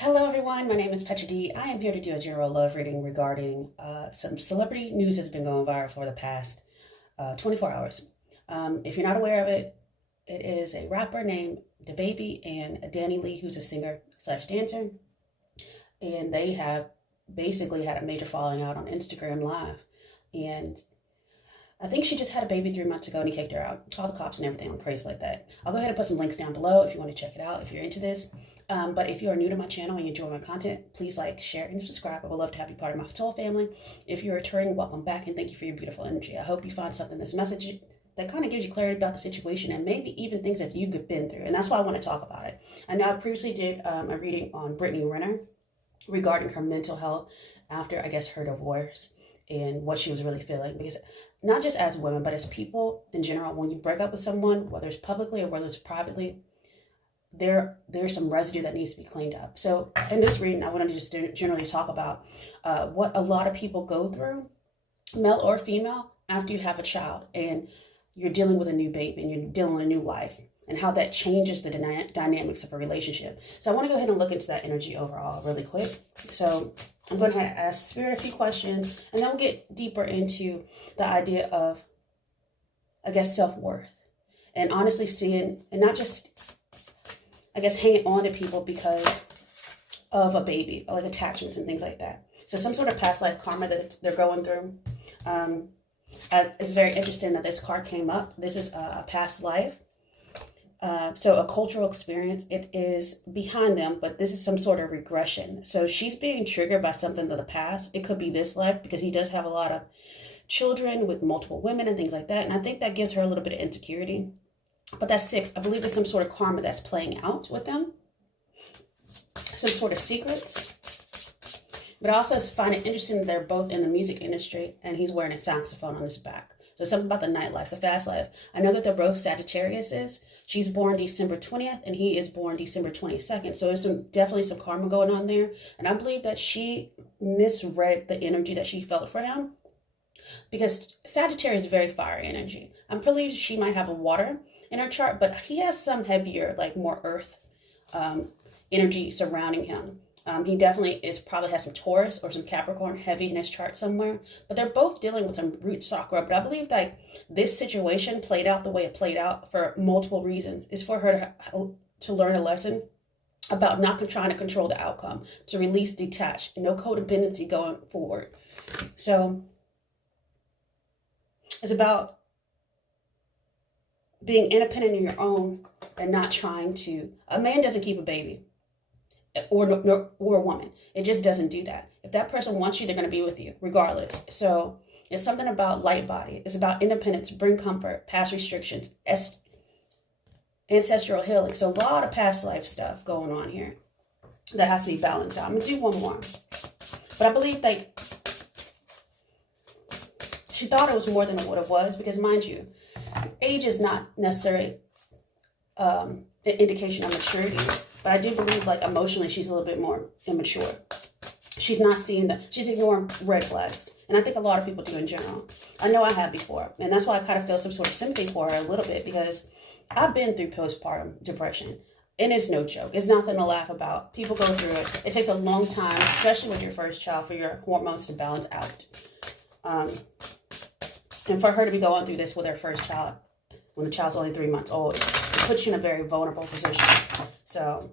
Hello everyone, my name is Petra D. I am here to do a general love reading regarding some celebrity news that's been going viral for the past 24 hours. If you're not aware of it, it is a rapper named DaBaby and Tarot-Danileigh, who's a singer slash dancer. And they have basically had a major falling out on Instagram Live. And I think she just had a baby 3 months ago and he kicked her out. Called the cops and everything on crazy like that. I'll go ahead and put some links down below if you want to check it out, if you're into this. But if you are new to my channel and you enjoy my content, please like, share, and subscribe. I would love to have you part of my soul family. If you're returning, welcome back and thank you for your beautiful energy. I hope you find something in this message that kind of gives you clarity about the situation and maybe even things that you've been through. And that's why I want to talk about it. I know I previously did a reading on Brittany Renner regarding her mental health after, I guess, her divorce and what she was really feeling. Because not just as women, but as people in general, when you break up with someone, whether it's publicly or whether it's privately, there's some residue that needs to be cleaned up. So in this reading, I want to just generally talk about what a lot of people go through, male or female, after you have a child and you're dealing with a new baby and you're dealing with a new life, and how that changes the dynamics of a relationship. So I want to go ahead and look into that energy overall really quick. So I'm going to ask Spirit a few questions, and then we'll get deeper into the idea of, I guess, self-worth. And honestly seeing, and not just, I guess, hanging on to people because of a baby, or like attachments and things like that. So some sort of past life karma that they're going through. It's very interesting that this card came up. This is a past life. So a cultural experience, it is behind them, but this is some sort of regression. So she's being triggered by something of the past. It could be this life because he does have a lot of children with multiple women and things like that. And I think that gives her a little bit of insecurity. But that's 6. I believe there's some sort of karma that's playing out with them. Some sort of secrets. But I also find it interesting that they're both in the music industry and he's wearing a saxophone on his back. So something about the nightlife, the fast life. I know that they're both Sagittariuses. She's born December 20th and he is born December 22nd. So there's definitely some karma going on there. And I believe that she misread the energy that she felt for him. Because Sagittarius is very fiery energy. I believe she might have a water in her chart, but he has some heavier, like more earth energy surrounding him. He definitely probably has some Taurus or some Capricorn heavy in his chart somewhere, but they're both dealing with some root chakra. But I believe that this situation played out the way it played out for multiple reasons. It's for her to learn a lesson about not trying to control the outcome, to release, detach, no codependency going forward. So it's about being independent in your own and not trying to. A man doesn't keep a baby. Or a woman. It just doesn't do that. If that person wants you, they're going to be with you regardless. So it's something about light body. It's about independence, bring comfort, past restrictions, ancestral healing. So a lot of past life stuff going on here that has to be balanced out. I'm going to do one more. But I believe like she thought it was more than what it was, because mind you, age is not necessarily an indication of maturity. But I do believe, like, emotionally, she's a little bit more immature. She's not seeing she's ignoring red flags. And I think a lot of people do in general. I know I have before. And that's why I kind of feel some sort of sympathy for her a little bit, because I've been through postpartum depression. And it's no joke. It's nothing to laugh about. People go through it. It takes a long time, especially with your first child, for your hormones to balance out. And for her to be going through this with her first child, when the child's only 3 months old, it puts you in a very vulnerable position. So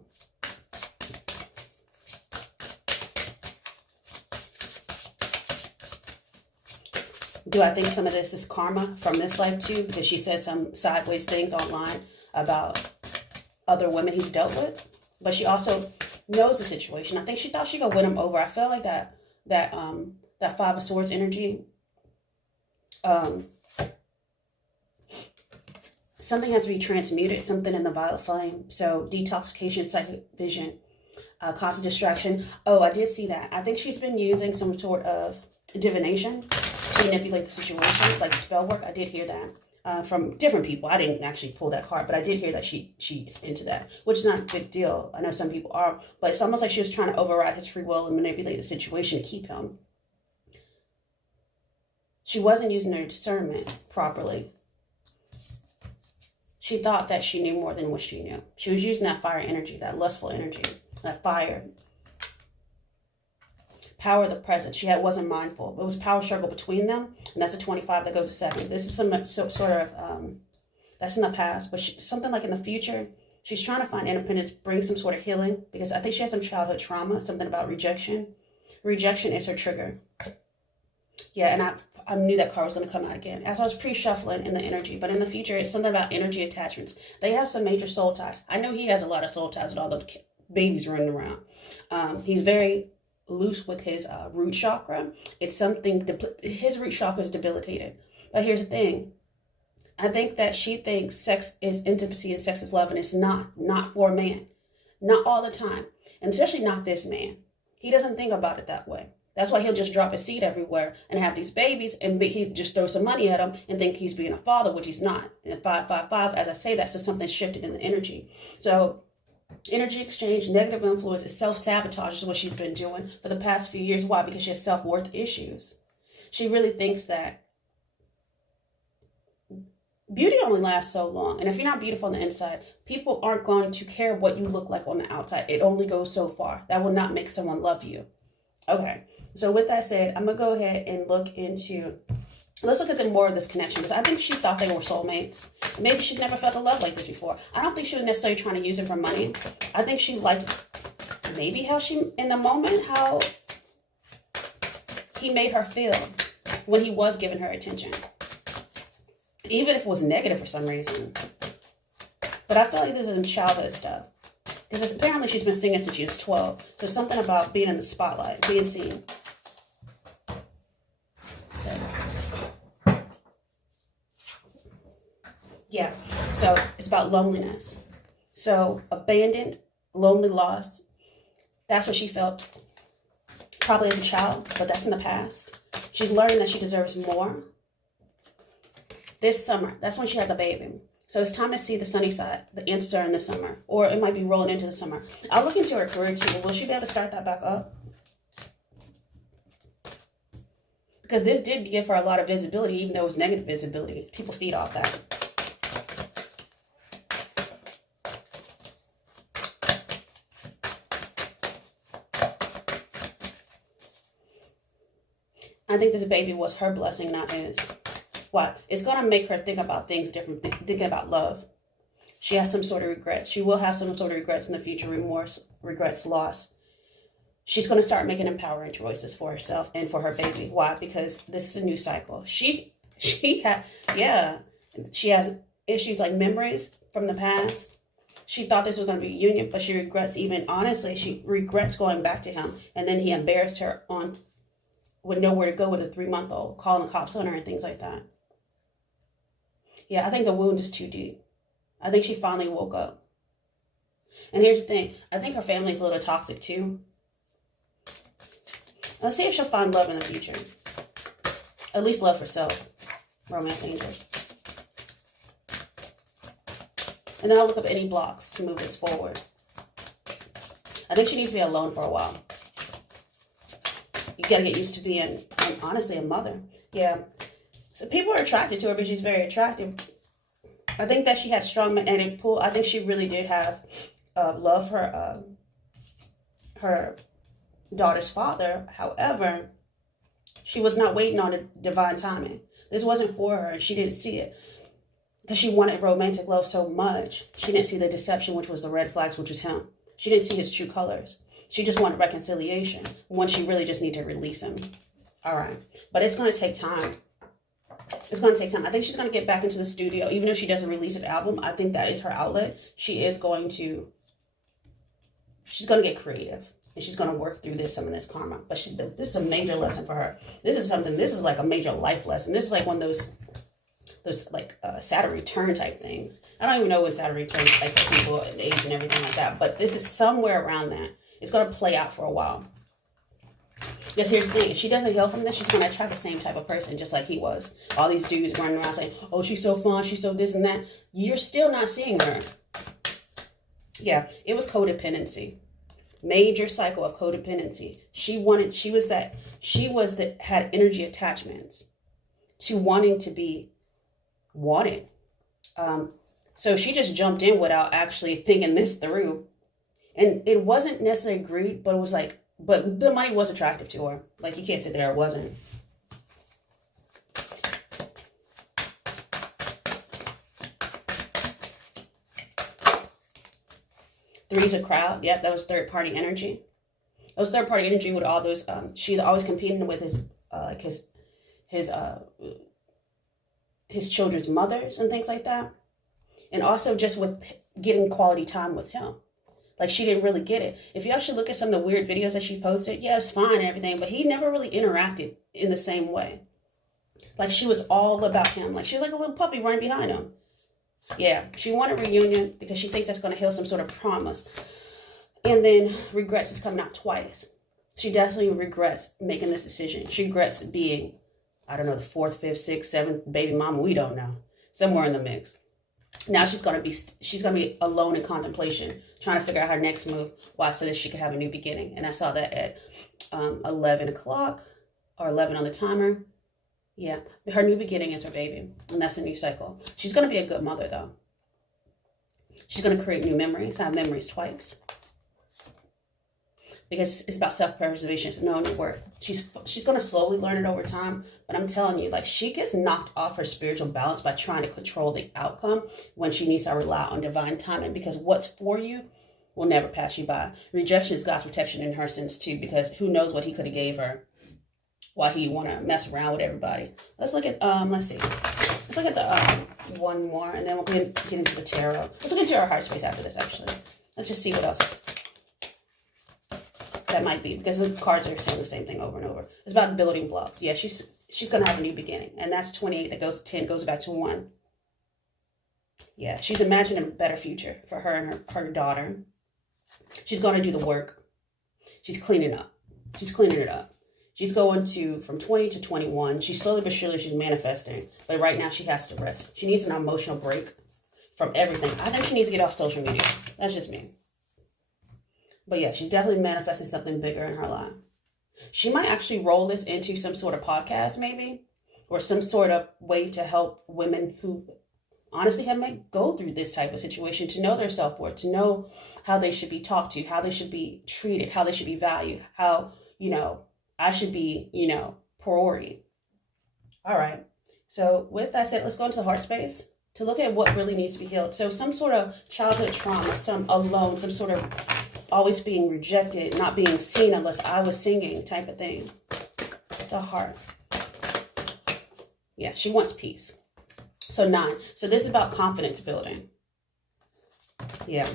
do I think some of this is karma from this life too? Because she said some sideways things online about other women he's dealt with. But she also knows the situation. I think she thought she could win him over. I feel like that 5 of Swords energy, something has to be transmuted, something in the violet flame. So detoxification, psychic vision, constant distraction. Oh, I did see that. I think she's been using some sort of divination to manipulate the situation, like spell work. I did hear that from different people. I didn't actually pull that card, but I did hear that she's into that, which is not a big deal. I know some people are, but it's almost like she was trying to override his free will and manipulate the situation to keep him. She wasn't using her discernment properly. She thought that she knew more than what she knew. She was using that fire energy, that lustful energy, that fire Power of the present. She wasn't mindful. It was a power struggle between them, and that's a 25 that goes to 7. This is some sort of, that's in the past, but something like in the future, she's trying to find independence, bring some sort of healing, because I think she had some childhood trauma, something about rejection. Rejection is her trigger. Yeah, and I knew that card was going to come out again as I was pre-shuffling in the energy. But in the future, it's something about energy attachments. They have some major soul ties. I know he has a lot of soul ties with all the babies running around. He's very loose with his root chakra. It's something, his root chakra is debilitated. But here's the thing. I think that she thinks sex is intimacy and sex is love, and it's not for a man. Not all the time. And especially not this man. He doesn't think about it that way. That's why he'll just drop his seed everywhere and have these babies, and he just throw some money at them and think he's being a father, which he's not. And 555, as I say that, so something shifted in the energy. So energy exchange, negative influence, is self-sabotage is what she's been doing for the past few years. Why? Because she has self-worth issues. She really thinks that beauty only lasts so long. And if you're not beautiful on the inside, people aren't going to care what you look like on the outside. It only goes so far. That will not make someone love you. Okay. So with that said, I'm going to go ahead and let's look at more of this connection, because I think she thought they were soulmates. Maybe she's never felt a love like this before. I don't think she was necessarily trying to use it for money. I think she liked maybe how in the moment, how he made her feel when he was giving her attention. Even if it was negative for some reason. But I feel like this is some childhood stuff. Because apparently she's been singing since she was 12. So something about being in the spotlight, being seen. Yeah, so it's about loneliness. So abandoned, lonely, lost. That's what she felt probably as a child, but that's in the past. She's learning that she deserves more. This summer, that's when she had the baby. So it's time to see the sunny side, the answers are in the summer, or it might be rolling into the summer. I'll look into her career too. Will she be able to start that back up? Because this did give her a lot of visibility, even though it was negative visibility. People feed off that. I think this baby was her blessing, not his. Why? It's going to make her think about things differently, think about love. She has some sort of regrets. She will have some sort of regrets in the future, remorse, regrets, loss. She's going to start making empowering choices for herself and for her baby. Why? Because this is a new cycle. She has issues like memories from the past. She thought this was going to be a union, but she regrets honestly, she regrets going back to him. And then he embarrassed her with nowhere to go with a 3-month-old, calling the cops on her and things like that. Yeah, I think the wound is too deep. I think she finally woke up. And here's the thing. I think her family's a little toxic too. Let's see if she'll find love in the future. At least love for self. Romance angels. And then I'll look up any blocks to move this forward. I think she needs to be alone for a while. You got to get used to being, honestly, a mother. Yeah. So people are attracted to her because she's very attractive. I think that she had strong magnetic pull. I think she really did have love for her daughter's father. However, she was not waiting on a divine timing. This wasn't for her, and she didn't see it. Because she wanted romantic love so much, she didn't see the deception, which was the red flags, which was him. She didn't see his true colors. She just wanted reconciliation when she really just needed to release him. All right. But it's going to take time. It's going to take time. I think she's going to get back into the studio. Even though she doesn't release an album, I think that is her outlet. She's going to get creative. And she's going to work through some of this karma. But this is a major lesson for her. This is like a major life lesson. This is like one of those like Saturn return type things. I don't even know when Saturn returns, like people and age and everything like that. But this is somewhere around that. It's going to play out for a while. Because here's the thing. If she doesn't heal from this, she's going to attract the same type of person, just like he was. All these dudes running around saying, oh, she's so fun, she's so this and that. You're still not seeing her. Yeah, it was codependency. Major cycle of codependency. She had energy attachments to wanting to be wanted. So she just jumped in without actually thinking this through. And it wasn't necessarily greed, but it was like but the money was attractive to her. Like, you can't sit there, it wasn't. Three's a crowd. Yep, that was third party energy. That was third party energy with all those. She's always competing with his children's mothers and things like that, and also just with getting quality time with him. Like, she didn't really get it. If you actually look at some of the weird videos that she posted, yeah, it's fine and everything, but he never really interacted in the same way. Like, she was all about him. Like, she was like a little puppy running behind him. Yeah, she wanted a reunion because she thinks that's going to heal some sort of promise. And then regrets is coming out twice. She definitely regrets making this decision. She regrets being, I don't know, the 4th, 5th, 6th, 7th baby mama. We don't know. Somewhere in the mix. Now she's gonna be alone in contemplation, trying to figure out her next move. Why? So that she could have a new beginning. And I saw that at 11 o'clock or 11 on the timer. Yeah, her new beginning is her baby, and that's a new cycle. She's gonna be a good mother though. She's gonna create new memories. Have memories twice. Because it's about self-preservation. It's knowing your worth. She's going to slowly learn it over time. But I'm telling you, like, she gets knocked off her spiritual balance by trying to control the outcome when she needs to rely on divine timing. Because what's for you will never pass you by. Rejection is God's protection in her sense too. Because who knows what he could have gave her while he want to mess around with everybody. Let's look at, let's see. Let's look at the one more. And then we'll get into the tarot. Let's look into our heart space after this, actually. Let's just see what else that might be, because the cards are saying the same thing over and over. It's about building blocks. Yeah, she's going to have a new beginning. And that's 28 that goes to 10, goes back to 1. Yeah, she's imagining a better future for her and her daughter. She's going to do the work. She's cleaning up. She's cleaning it up. She's going from 20 to 21. She's slowly but surely, she's manifesting. But right now she has to rest. She needs an emotional break from everything. I think she needs to get off social media. That's just me. But yeah, she's definitely manifesting something bigger in her life. She might actually roll this into some sort of podcast maybe, or some sort of way to help women who honestly might go through this type of situation, to know their self-worth, to know how they should be talked to, how they should be treated, how they should be valued, how, I should be, priority. All right. So with that said, let's go into the heart space to look at what really needs to be healed. So some sort of childhood trauma, some sort of always being rejected, not being seen unless I was singing type of thing. The heart. Yeah, she wants peace. So 9. So this is about confidence building. Yeah.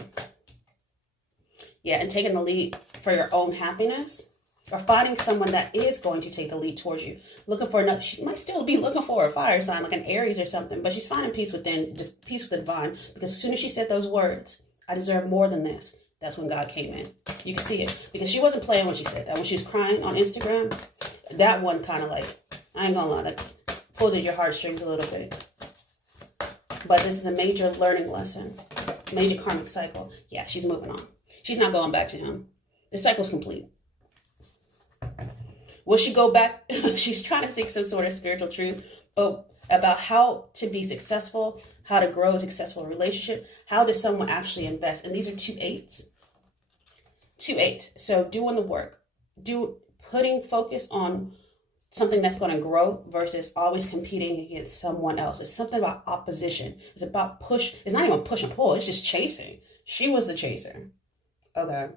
Yeah, and taking the lead for your own happiness, or finding someone that is going to take the lead towards you. Looking for another, she might still be looking for a fire sign, like an Aries or something, but she's finding peace within, peace with the divine, because as soon as she said those words, I deserve more than this, that's when God came in. You can see it, because she wasn't playing when she said that. When she was crying on Instagram, that one kind of like, I ain't gonna lie, like pulled at your heartstrings a little bit. But this is a major learning lesson, major karmic cycle. Yeah, she's moving on. She's not going back to him. The cycle's complete. Will she go back? She's trying to seek some sort of spiritual truth, but about how to be successful, how to grow a successful relationship. How does someone actually invest? And these are 2 8s. 2 8. So doing the work, putting focus on something that's going to grow versus always competing against someone else. It's something about opposition. It's about push. It's not even push and pull. It's just chasing. She was the chaser. Okay.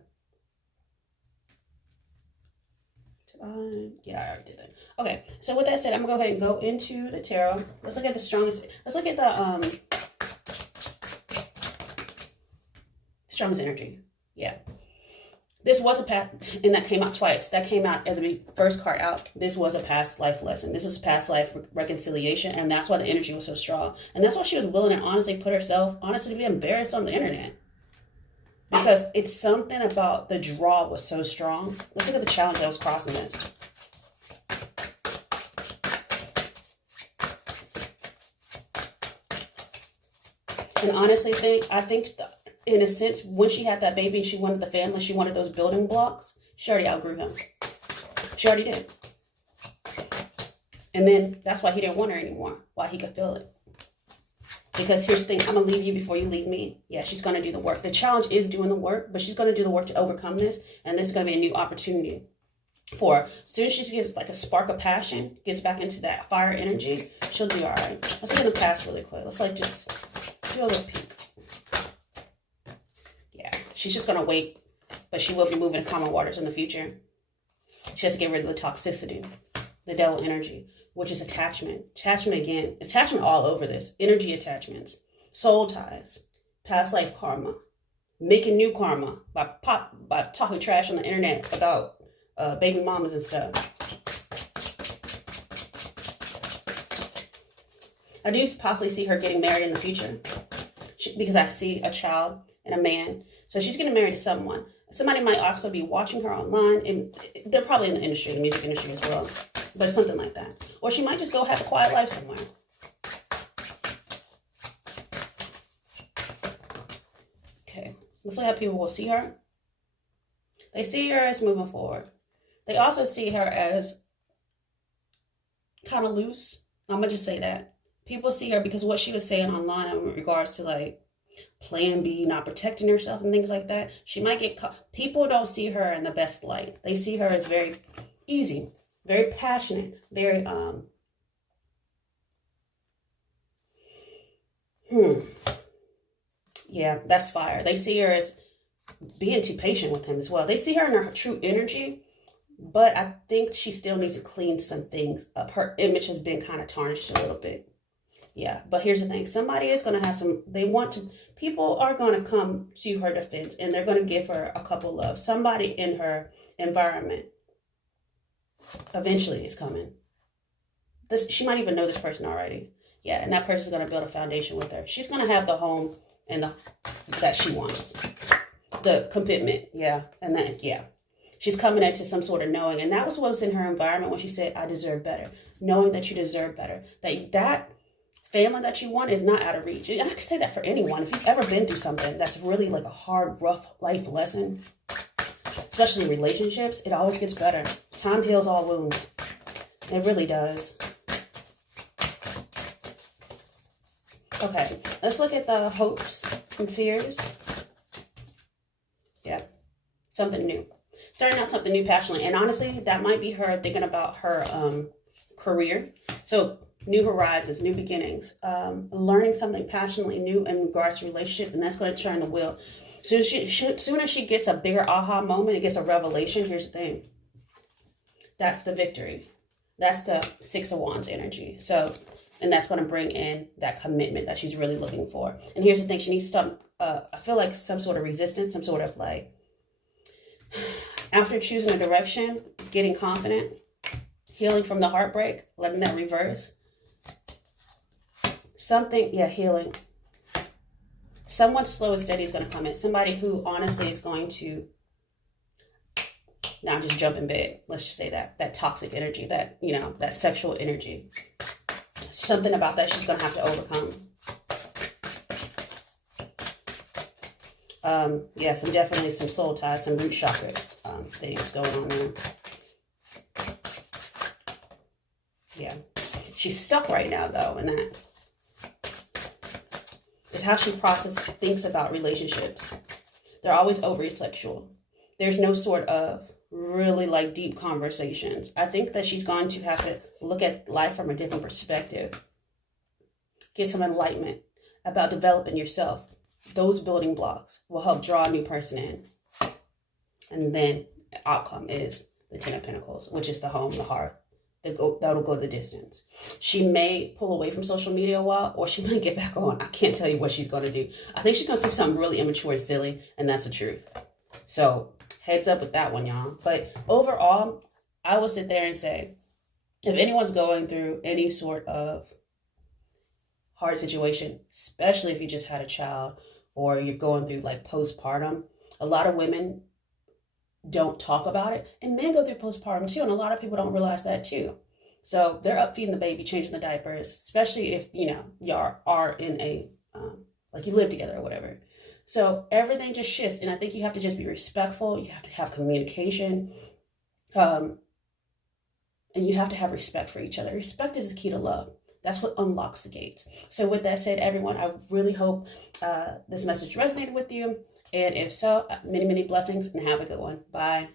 Yeah, I already did that. Okay, so with that said, I'm gonna go ahead and go into the tarot. Let's look at the strongest. Let's look at the strongest energy. Yeah, this was a past, and that came out twice. That came out as the first card out. This was a past life lesson. This is past life reconciliation, and that's why the energy was so strong. And that's why she was willing to honestly put herself, to be embarrassed on the internet. Because it's something about the draw was so strong. Let's look at the challenge that was crossing this. And honestly, I think in a sense, when she had that baby and she wanted the family, she wanted those building blocks, she already outgrew him. She already did. And then that's why he didn't want her anymore, why he could feel it. Because here's the thing, I'm going to leave you before you leave me. Yeah, she's going to do the work. The challenge is doing the work, but she's going to do the work to overcome this. And this is going to be a new opportunity for her. As soon as she gets like a spark of passion, gets back into that fire energy, she'll do all right. Let's look in the past really quick. Let's like just do a little peek. Yeah, she's just going to wait, but she will be moving to calmer waters in the future. She has to get rid of the toxicity, the devil energy, which is attachment. Attachment again, attachment all over this. Energy attachments, soul ties, past life karma, making new karma by talking trash on the internet about baby mamas and stuff. I do possibly see her getting married in the future because I see a child and a man. So she's getting married to someone. Somebody might also be watching her online, and they're probably in the industry, the music industry as well, but something like that. Or she might just go have a quiet life somewhere. Okay, let's look how people will see her. They see her as moving forward. They also see her as kind of loose. I'm going to just say that. People see her because of what she was saying online in regards to like plan B, not protecting herself and things like that. She might get caught. People don't see her in the best light. They see her as very easy, very passionate, very, yeah, that's fire. They see her as being too patient with him as well. They see her in her true energy, but I think she still needs to clean some things up. Her image has been kind of tarnished a little bit. Yeah, but here's the thing. Somebody is going to have some, people are going to come to her defense, and they're going to give her a couple love. Somebody in her environment eventually is coming. She might even know this person already. Yeah, and that person is going to build a foundation with her. She's going to have the home and that she wants. The commitment, yeah, and then, yeah. She's coming into some sort of knowing, and that was what was in her environment when she said, I deserve better. Knowing that you deserve better. That family that you want is not out of reach. And I can say that for anyone. If you've ever been through something that's really like a hard, rough life lesson, especially relationships, it always gets better. Time heals all wounds. It really does. Okay, let's look at the hopes and fears. Yeah, something new. Starting out something new passionately. And honestly, that might be her thinking about her career. So new horizons, new beginnings, learning something passionately new in regards to relationship, and that's going to turn the wheel. Soon as she gets a bigger aha moment, it gets a revelation. Here's the thing. That's the victory. That's the Six of Wands energy. So, and that's going to bring in that commitment that she's really looking for. And here's the thing. She needs some, I feel like some sort of resistance, some sort of like, after choosing a direction, getting confident, healing from the heartbreak, letting that reverse. Something, yeah, healing. Someone slow and steady is going to come in. Somebody who honestly is going to, now just jump in bed. Let's just say that. That toxic energy, that, you know, that sexual energy. Something about that she's going to have to overcome. Yeah, definitely some soul ties, some root chakra things going on there. Yeah. She's stuck right now, though, in that. It's how she thinks about relationships. They're always overly sexual. There's no sort of really like deep conversations. I think that she's going to have to look at life from a different perspective. Get some enlightenment about developing yourself. Those building blocks will help draw a new person in. And then the outcome is the Ten of Pentacles, which is the home, the hearth. That'll go the distance. She may pull away from social media a while, or she might get back on. I can't tell you what she's going to do. I think she's going to do something really immature and silly, and that's the truth. So heads up with that one, y'all. But overall, I will sit there and say, if anyone's going through any sort of hard situation, especially if you just had a child or you're going through like postpartum, a lot of women don't talk about it, and men go through postpartum too, and a lot of people don't realize that too. So they're up feeding the baby, changing the diapers, especially if, you know, y'all are in a like you live together or whatever. So everything just shifts, and I think you have to just be respectful. You have to have communication, and you have to have respect for each other. Respect is the key to love. That's what unlocks the gates. So with that said, everyone, I really hope this message resonated with you. And if so, many, many blessings and have a good one. Bye.